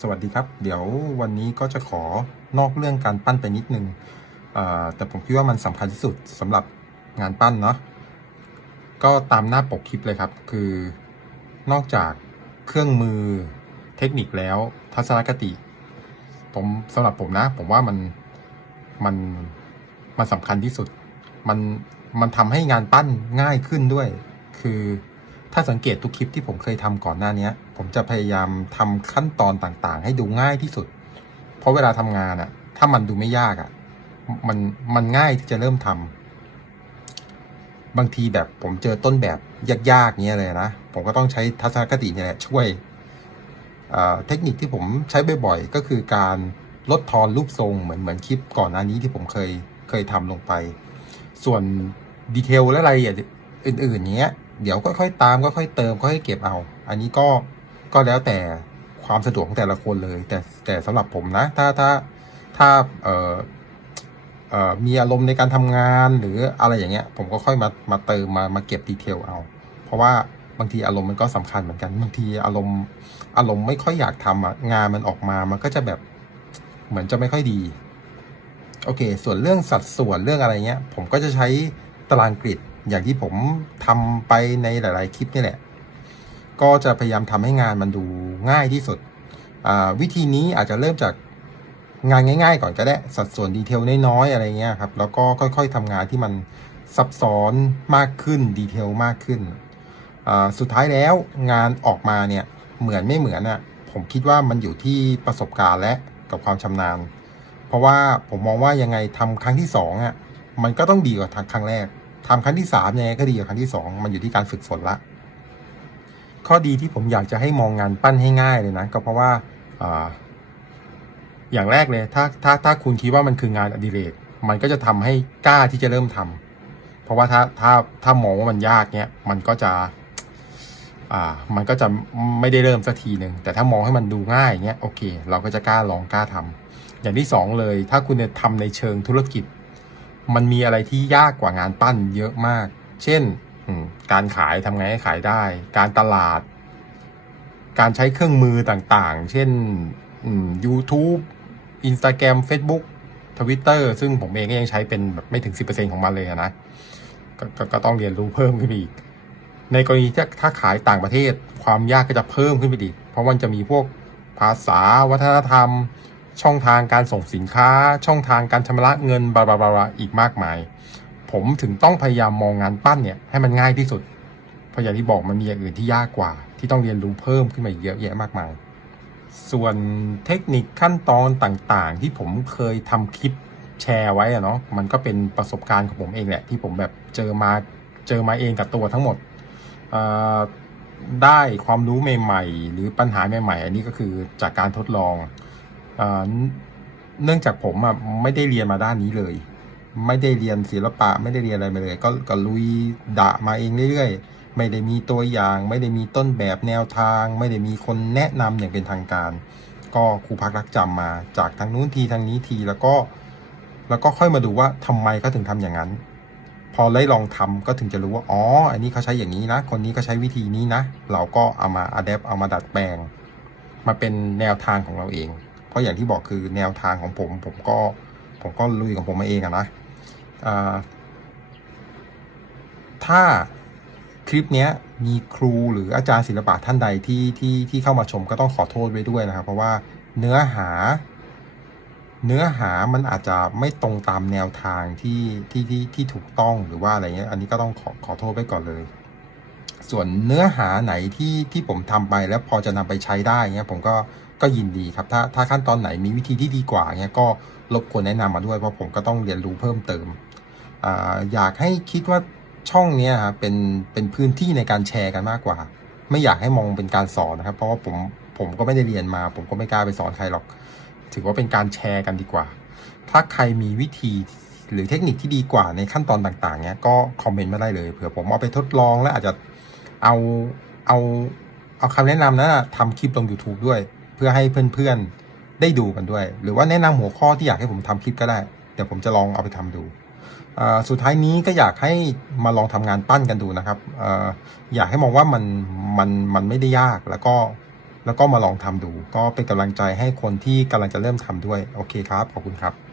สวัสดีครับ เดี๋ยววันนี้ก็จะขอนอกเรื่องการปั้นไปนิดนึงอ่าแต่ผมคิดว่ามันสำคัญที่สุดสำหรับงานปั้นเนาะก็ตามหน้าปกคลิปเลยครับ คือนอกจากเครื่องมือเทคนิคแล้วทัศนคติ ผมสำหรับผมนะ ผมว่ามันมันมันสำคัญที่สุด มันมันทำให้งานปั้นง่ายขึ้นด้วย คือ ถ้าสังเกตทุกคลิปที่ผมเคยทำก่อนหน้าเนี้ผมจะพยายามทำขั้นตอนต่างๆ ให้ดูง่ายที่สุด เพราะเวลาทำงานอะถ้ามันดูไม่ยากอะมันมันง่ายที่จะเริ่มทำบางทีแบบผมเจอต้นแบบยากๆเงี้ยเลยนะ ผมก็ต้องใช้ทัศนคติเนี่ยแหละช่วยเทคนิคที่ผมใช้บ่อยๆ ก็คือการลดทอนรูปทรงเหมือนเหมือนคลิปก่อนหน้านี้ที่ผมเคยเคยทำลงไป ส่วนดีเทลและรายละเอียดอื่นๆเนี้ย เดี๋ยวค่อยๆตามค่อยๆเติมค่อยๆเก็บเอา อันนี้ก็ก็แล้วแต่ความสะดวกของแต่ละคนเลย แต่แต่สำหรับผมนะ ถ้าถ้าถ้าเอ่อเอ่อมีอารมณ์ในการทำงานหรืออะไรอย่างเงี้ย ผมก็ค่อยมามาเติมมามาเก็บดีเทลเอา เพราะว่าบางทีอารมณ์มันก็สำคัญเหมือนกันบางทีอารมณ์อารมณ์ไม่ค่อยอยากทำอะงานมันออกมามันก็จะแบบเหมือนจะไม่ค่อยดี โอเค ส่วนเรื่องสัดส่วนเรื่องอะไรเงี้ย ผมก็จะใช้ตารางกริด อย่างที่ผมทำไปในหลาย ๆ คลิปนี่แหละ ก็จะพยายามทำให้งานมันดูง่ายที่สุดอ่าวิธีนี้อาจจะเริ่มจากงานง่าย ๆ ก่อนก็ได้สัดส่วนดีเทลน้อยๆอะไรเงี้ยครับ แล้วก็ค่อย ๆทำงานที่มันซับซ้อนมากขึ้นดีเทลมากขึ้นอ่าสุดท้ายแล้วงานออกมาเนี่ยเหมือนไม่เหมือนอะผมคิดว่ามันอยู่ที่ประสบการณ์และกับความชำนาญ เพราะว่าผมมองว่ายังไงทำครั้งที่สองอะมันก็ต้องดีกว่าทำครั้งแรก ทำครั้งที่สามยังไงก็ดีกว่าครั้งที่สองมันอยู่ที่การฝึกฝนละข้อดีที่ผมอยากจะให้มองงานปั้นให้ง่ายเลยนะก็เพราะว่าออย่างแรกเลยถ้าถ้าถ้าคุณคิดว่ามันคืองานอดิเรกมันก็จะทำให้กล้าที่จะเริ่มทำเพราะว่าถ้าถ้าถ้ามองว่ามันยากเนี้ยมันก็จะอ่ามันก็จะไม่ได้เริ่มสักทีหนึ่งแต่ถ้ามองให้มันดูง่ายเงี้ยโอเค เราก็จะกล้าลองกล้าทำอย่างที่สองเลย ถ้าคุณจะทำในเชิงธุรกิจ มันมีอะไรที่ยากกว่างานปั้นเยอะมาก เช่น การขายทำไงให้ขายได้ การตลาด การใช้เครื่องมือต่างๆ เช่น YouTube Instagram Facebook Twitter ซึ่งผมเองก็ยังใช้เป็นแบบไม่ถึง 10%ของมันเลยนะกก็ก็ต้องเรียนรู้เพิ่มขึ้นไปอีก ในกรณีที่ถ้าขายต่างประเทศความยากก็จะเพิ่มขึ้นไปอีก เพราะมันจะมีพวกภาษาวัฒนธรรม ช่องทางการส่งสินค้า ช่องทางการชำระเงินบลาบลาบลาอีกมากมาย ผมถึงต้องพยายามมองงานปั้นเนี่ยให้มันง่ายที่สุด เพราะอย่างที่บอกมันมีอย่างอื่นที่ยากกว่า ที่ต้องเรียนรู้เพิ่มขึ้นมาเยอะแยะมากมาย ส่วนเทคนิคขั้นตอนต่างๆ ที่ผมเคยทำคลิปแชร์ไว้อะเนาะมันก็เป็นประสบการณ์ของผมเองแหละที่ผมแบบเจอมาเจอมาเองกับตัวทั้งหมดได้ความรู้ใหม่ ๆ หรือปัญหาใหม่ ๆ อันนี้ก็คือจากการทดลอง เนื่องจากผมอะไม่ได้เรียนมาด้านนี้เลย ไม่ได้เรียนศิลปะไม่ได้เรียนอะไรมาเลย ก็ก็ลุยดะมาเองเรื่อยๆ ไม่ได้มีตัวอย่าง ไม่ได้มีต้นแบบแนวทาง ไม่ได้มีคนแนะนำอย่างเป็นทางการ ก็ครูพักรักจำมา จากทางนู้นทีทางนี้ทีแล้วก็แล้วก็ค่อยมาดูว่าทำไมเขาถึงทำอย่างนั้น พอได้ลองทำก็ถึงจะรู้ว่าอ๋ออันนี้เขาใช้อย่างนี้นะ คนนี้ก็ใช้วิธีนี้นะ เราก็เอามาอัดแอปเอามาดัดแปลง มาเป็นแนวทางของเราเอง เพราะอย่างที่บอกคือแนวทางของผมผมก็ผมก็ลุยของผมมาเองอะนะถ้าคลิปนี้มีครูหรืออาจารย์ศิลปะท่านใดที่ที่ที่เข้ามาชมก็ต้องขอโทษไว้ด้วยนะครับ เพราะว่าเนื้อหา เนื้อหามันอาจจะไม่ตรงตามแนวทางที่ที่ที่ที่ถูกต้องหรือว่าอะไรเงี้ยอันนี้ก็ต้องขอขอโทษไว้ก่อนเลย ส่วนเนื้อหาไหนที่ที่ผมทำไปแล้วพอจะนำไปใช้ได้เงี้ยผมก็ ก็ยินดีครับ ถ้าถ้าขั้นตอนไหนมีวิธีที่ดีกว่าเงี้ยก็รบกวนแนะนำมาด้วยเพราะผมก็ต้องเรียนรู้เพิ่มเติมออยากให้คิดว่าช่องนี้ครับเป็นเป็นพื้นที่ในการแชร์กันมากกว่า ไม่อยากให้มองเป็นการสอนนะครับ เพราะว่าผมผมก็ไม่ได้เรียนมา ผมก็ไม่กล้าไปสอนใครหรอก ถือว่าเป็นการแชร์กันดีกว่า ถ้าใครมีวิธีหรือเทคนิคที่ดีกว่าในขั้นตอนต่างๆเนี้ยก็คอมเมนต์มาได้เลยเผื่อผมเอาไปทดลองแล้วอาจจะเอาเอาเอาคำแนะนำนั้นทำคลิปลง YouTube ด้วย พื่อให้เพื่อนๆได้ดูกันด้วย หรือว่าแนะนำหัวข้อที่อยากให้ผมทำคลิปก็ได้ เดี๋ยวผมจะลองเอาไปทำดูสุดท้ายนี้ก็อยากให้มาลองทำงานปั้นกันดูนะครับออยากให้มองว่ามันมันมันไม่ได้ยากแล้วก็แล้วก็มาลองทำดู ก็เป็นกำลังใจให้คนที่กำลังจะเริ่มทำด้วย โอเคครับ ขอบคุณครับ